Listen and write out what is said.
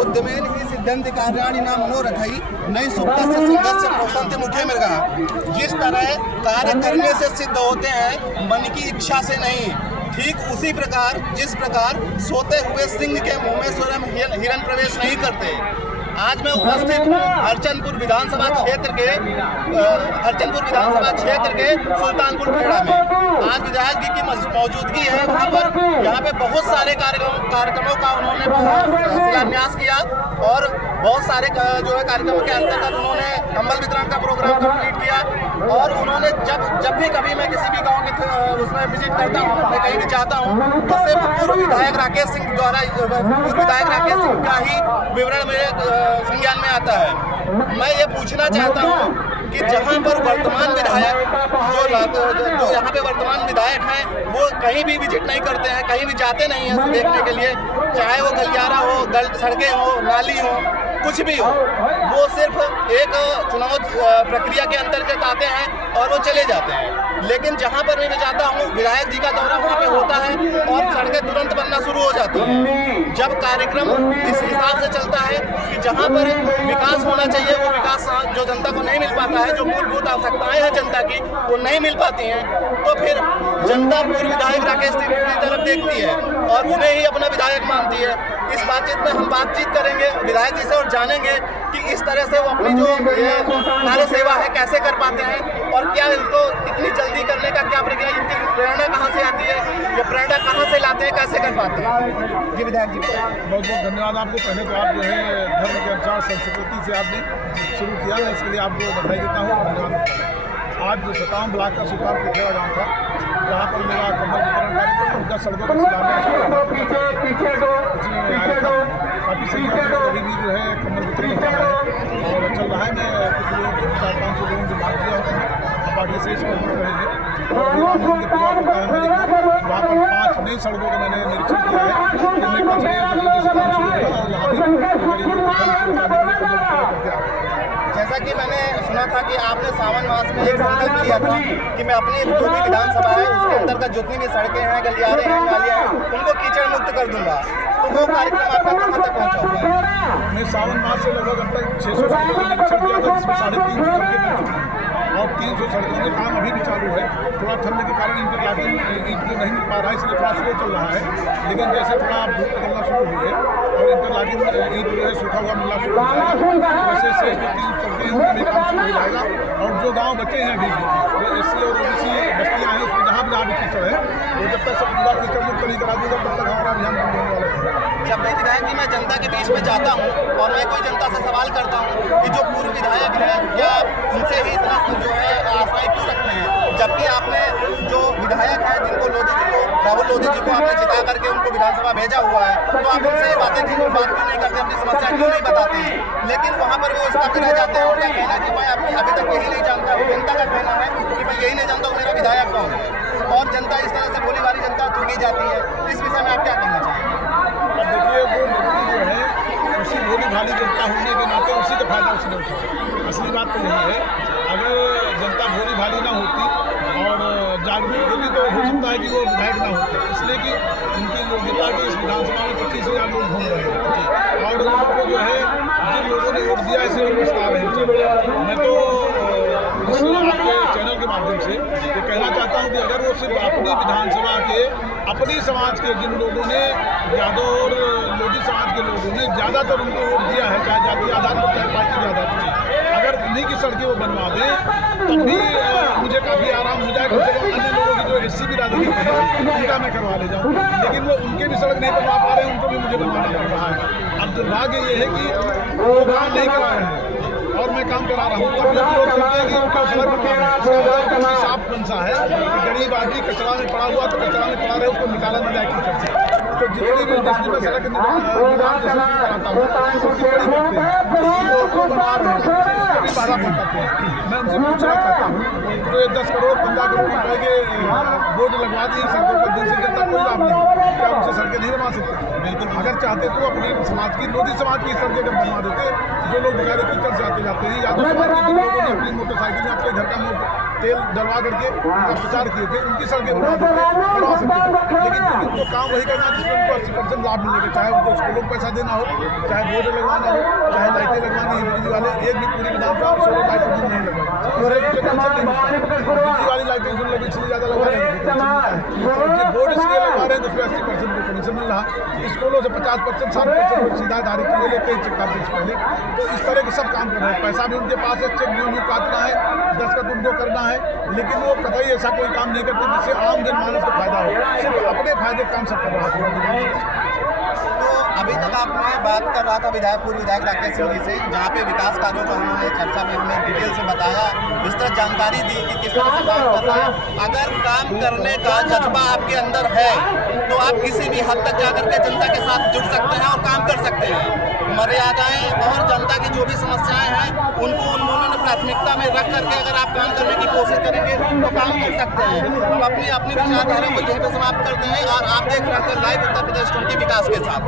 उद्यमेन ही सिद्धंति कार्याणि न मनोरथै नई सुप्तस्य सिद्धस्य प्रवसन्ति मुखे मृगा। जिस तरह कार्य करने से सिद्ध होते हैं मन की इच्छा से नहीं, ठीक उसी प्रकार जिस प्रकार सोते हुए सिंह के मुंह में स्वयं हिरण प्रवेश नहीं करते। आज मैं उपस्थित हूँ हरचंदपुर विधानसभा क्षेत्र के सुल्तानपुर खेड़ा में। आज विधायक जी की मौजूदगी है वहाँ पर। यहाँ पे बहुत सारे कार्यक्रमों का उन्होंने शिलान्यास किया और बहुत सारे जो है कार्यक्रमों के अंतर्गत उन्होंने कंबल वितरण का प्रोग्राम कंप्लीट किया। और उन्होंने जब भी कभी मैं किसी भी गाँव के उसमें विजिट करता हूँ, मैं कहीं भी जाता हूँ, तो सिर्फ पूर्व विधायक राकेश सिंह का ही विवरण मेरे संज्ञान में आता है। मैं ये पूछना चाहता हूँ कि जहाँ पर वर्तमान विधायक जो यहाँ पे वर्तमान विधायक हैं वो कहीं भी विजिट नहीं करते हैं, कहीं भी जाते नहीं हैं देखने के लिए, चाहे वो गलियारा हो, सड़कें हो, नाली हो, कुछ भी हो, वो सिर्फ एक चुनाव प्रक्रिया के अंतर्गत आते हैं और वो चले जाते हैं। लेकिन जहाँ पर मैं जाता हूँ विधायक जी का दौरा वहाँ पे होता है और सड़कें तुरंत बनना शुरू हो जाती हैं। जब कार्यक्रम इस हिसाब से चलता है कि जहाँ पर विकास होना चाहिए वो विकास जो जनता को नहीं मिल पाता है, जो मूलभूत आवश्यकताएं हैं जनता की वो नहीं मिल पाती हैं, तो फिर जनता पूर्व विधायक राकेश सिंह की तरफ देखती है और उन्हें ही अपना विधायक मानती है। इस बातचीत में हम बातचीत करेंगे विधायक जी से और जानेंगे कि इस तरह से वो अपनी जो कार्य सेवा है कैसे कर पाते हैं और क्या इनको इतनी जल्दी करने का क्या प्रक्रिया, इनकी प्रेरणा कहाँ से आती है, ये प्रेरणा कहाँ से लाते हैं, कैसे कर पाते हैं। जी विधायक जी बहुत बहुत धन्यवाद आपको। पहले तो आप जो है धर्म के अनुसार संस्कृति से आपने शुरू किया, इसके लिए आपको बधाई देता हूँ, धन्यवाद। आज 57 ब्लॉक का सुल्तानपुर खेड़ा गाँव था जहाँ पर मेरा कंबल वितरण कार्यक्रम 10 सड़कों का काफ़ी संख्या में अभी भी जो है कंबल वितरण हो रहा है और चल रहा है। मैं कुछ लोग 400-500 लोगों से बात किया हूँ, बाकी से इसमें मिल रहे हैं और उनके परिवार होता है मेरे वहाँ पर 5 नई सड़कों का मैंने निरीक्षण किया है जिनमें कचरे से काम शुरू हुआ और वहाँ भी करके। जैसा कि मैंने सुना था कि आपने सावन मास में एक संकल्प लिया था कि मैं अपनी जो भी विधानसभा है उसके अंतर्गत जितनी भी सड़कें हैं, गलियारे हैं, नालियाँ हैं, उनको कीचड़ मुक्त कर दूंगा। तो वो कार्यक्रम आपका कहाँ तक पहुँचा हुआ है? मैं सावन मास से लगभग अब तक 600 सड़कों का निरीक्षण किया था जिसमें 350 सड़कें बन चुकी हैं और 300 सड़कों में काम अभी भी चालू है। थोड़ा ठंड के कारण इंटरलॉकिंग ईंट को नहीं मिल पा रहा है, इसलिए थोड़ा स्लो चल रहा है। लेकिन जैसे थोड़ा धूप निकलना शुरू हुई है और इंटरलॉकिंग ईंट जो है सूखा हुआ मिलना शुरू हो जाएगा, वैसे से जो 3 सड़कें हैं उनमें काम शुरू हो जाएगा। और जो गाँव बचे हैं अभी भी जो SC और OBC बस्तियाँ हैं उसमें जहाँ भी कीचड़ है वो जब तक सब पूरा कीचड़ मुक्त नहीं करा दूँगा तब तक हमारा अभियान बंद होने वाला है। जब मैं विधायक जी मैं जनता के बीच में जाता हूँ और मैं कोई जनता से सवाल करता हूँ कि जो पूर्व विधायक है क्या उनसे ही इतना जो है आशाएं क्यों रखते हैं, जबकि आपने जो विधायक है जिनको राहुल लोधी जी को आपने जिता करके उनको विधानसभा भेजा हुआ है, तो आप उनसे ये बात क्यों नहीं करते, अपनी समस्या क्यों नहीं बताते हैं? लेकिन वहाँ पर वो स्थापित रह जाते हैं। उनका कहना कि मैं अभी तक यही नहीं जानता, जनता का कहना है कि मैं यही नहीं जानता हूँ मेरा विधायक कौन है और जनता इस तरह से भोली भाली जनता ठगी जाती है। इस विषय में आप क्या कहना चाहेंगे? अब देखिए वो व्यक्ति जो है उसी भोली भाली जनता होने के नाते उसी का फायदा उसने उठाया। असली बात तो यही है अगर जनता भोली भाली ना होती और जागरूक होती तो हो सकता है कि वो विधायक ना होते, इसलिए कि उनकी योग्यता की इस विधानसभा में 25,000 लोग घूम रहे हैं और उनको जो है जिन लोगों ने वोट दिया इसे प्रस्ताव है। मैं तो आपके चैनल के माध्यम से ये कहना चाहता हूँ कि अगर वो सिर्फ अपनी विधानसभा के अपनी समाज के जिन लोगों ने यादव और लोधी समाज के लोगों ने ज़्यादातर उनको वोट दिया है, चाहे जाति आधार पर चाहे पार्टी के आधार पर, अगर उन्हीं की सड़कें वो बनवा दें तब भी मुझे काफ़ी आराम हो जाए। कम से कम अन्य लोगों की जो SC भी राजनीति है उनका मैं करवा ले जाऊँ, लेकिन वो उनके भी सड़क नहीं बनवा पा रहे हैं, उनको भी मुझे बनवाना पड़ रहा है। अब दुर्भाग्य ये है कि वो काम नहीं करा रहे हैं और मैं काम करा रहा हूँ, तब भी लोग कहते हैं कि उनको सड़क बनवा रहे हैं। साफ मनसा है कि गरीब आदमी कचरा में पड़ा हुआ तो कचरा में पड़ा रहे, उसको निकाला न जाए कीचड़ से। तो जितनी भी जिसकी मैं सड़क निर्माण कराता हूँ उनकी बड़ी व्यक्ति है वो बनवा रहे हैं, भी बाधा पहुँचाते हैं। मैं उनसे पूछना चाहता हूँ तो ये 10 करोड़ 15 करोड़ रुपए के बोर्ड लगवा दिए सड़कों पर, जिनसे जनता कोई लाभ नहीं, क्या उनसे सड़कें नहीं बनवा सकते? बिल्कुल, अगर चाहते तो अपने समाज की लोधी समाज की सड़कें जब बनवा देते, जो लोग बेचारे कीचड़ से आते जाते हैं, यादव समाज के जिन लोगों ने अपनी मोटरसाइकिल में अपने घर का तेल डलवा करके उनका प्रचार किए थे, उनकी सड़कें बनवा सकते थे। लेकिन क्योंकि उनको काम वही करना है जिसमें उनको 80% लाभ मिलेगा, चाहे उनको स्कूलों को पैसा देना हो, चाहे बोर्ड लगवाना हो, चाहे लाइटें लगवानी है। बिजली वाले एक भी पूरी विधानसभा में सोलर लाइट नहीं लगवाई, बिजली वाली लाइटें इसलिए ज़्यादा लगवा रहे हैं, बोर्ड इसलिए लगवा रहे हैं, उसमें 80% को कमीशन मिल रहा है। स्कूलों से 50%, 60% सीधा डायरेक्ट ले लेते हैं चेक काटने से पहले। तो इस तरह के सब काम कर रहे हैं, पैसा भी उनके पास है, चेक भी उन्हें काटना है, दस्तखत उनको करना है, लेकिन वो कतई ऐसा कोई काम नहीं करते जिससे आम जनमानस को फायदा हो, सिर्फ अपने फायदे काम सब कर रहा है। तो अभी तक आपने बात कर रहा था पूर्व विधायक राकेश सिंह जी से, जहाँ पे विकास कार्यों का उन्होंने चर्चा में हमें डिटेल से बताया, विस्तृत जानकारी दी कि किस तरह से काम कर रहा है। अगर काम करने का जज्बा आपके अंदर है तो आप किसी भी हद तक जाकर के जनता के साथ जुड़ सकते हैं और काम कर सकते हैं। मर्यादाएं और जनता की जो भी समस्याएं हैं उनको उन्होंने प्राथमिकता में रख करके अगर आप काम करने की कोशिश करेंगे तो काम कर सकते हैं। हम अपनी विचारधारा को यहीं पर समाप्त करते हैं और आप देख रहे थे लाइव उत्तर प्रदेश 20 विकास के साथ।